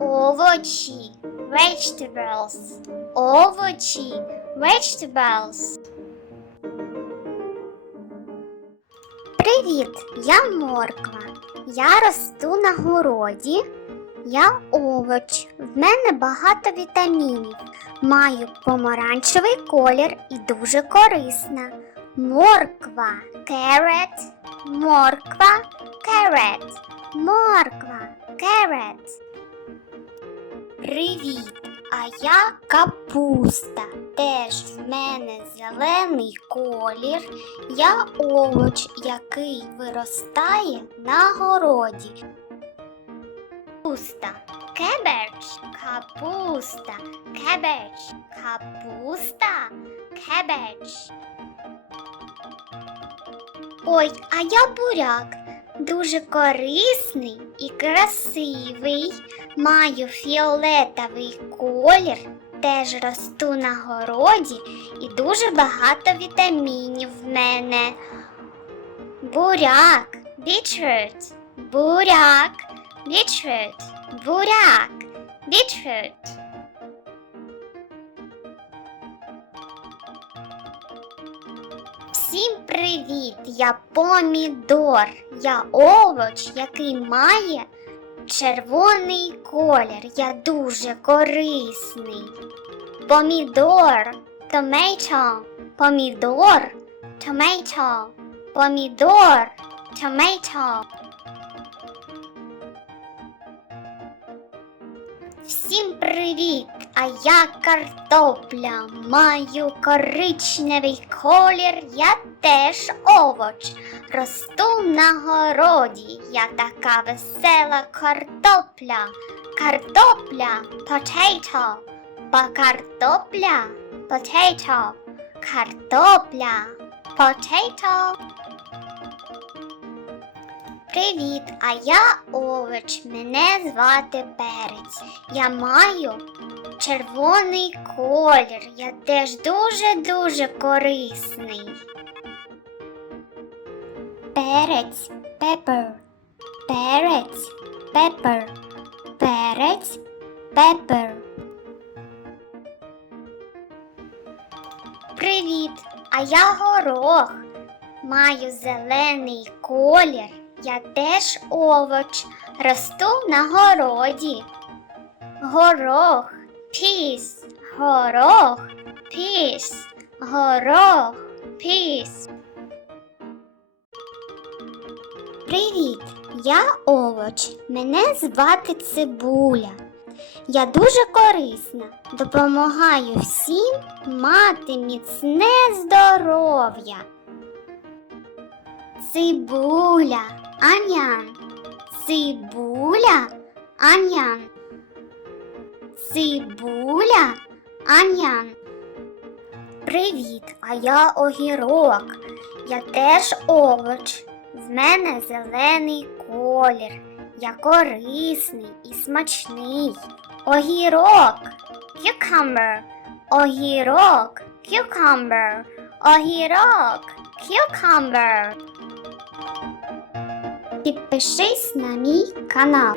Овочі. Vegetables. Овочі. Vegetables. Привіт, я морква. Я росту на городі. Я овоч. В мене багато вітамінів. Маю помаранчевий колір і дуже корисна. Морква. Carrot. Морква. Carrot. Морква. Carrot. Привіт! А я капуста. Теж в мене зелений колір. Я овоч, який виростає на городі. Капуста. Cabbage. Капуста. Cabbage. Капуста. Cabbage. Ой, а я буряк. Дуже корисний і красивий. Маю фіолетовий колір, теж росту на городі і дуже багато вітамінів в мене. Буряк, beetroot, буряк, beetroot, буряк, beetroot. Всім привіт! Я помідор. Я овоч, який має червоний колір. Я дуже корисний. Помідор, tomato, помідор, tomato, помідор, tomato. Всім привіт! А я картопля. Маю коричневий колір, я теж овоч. Росту на городі. Я така весела картопля. Картопля, potato. Ба картопля, potato. Картопля, potato. Привіт, а я овоч. Мене звати Перець. Я маю червоний колір. Я теж дуже-дуже корисний. Перець, pepper. Перець, pepper. Перець, pepper. Привіт, а я горох. Маю зелений колір. Я теж овоч. Росту на городі. Горох, піс, горох, піс, горох, піс. Привіт, я овоч. Мене звати Цибуля. Я дуже корисна. Допомагаю всім мати міцне здоров'я. Цибуля, аньян. Цибуля, аньян. Цибуля, аньян. Привіт, а я огірок. Я теж овоч. В мене зелений колір. Я корисний і смачний. Огірок, cucumber. Огірок, cucumber. Огірок, cucumber. Підпишись на мій канал.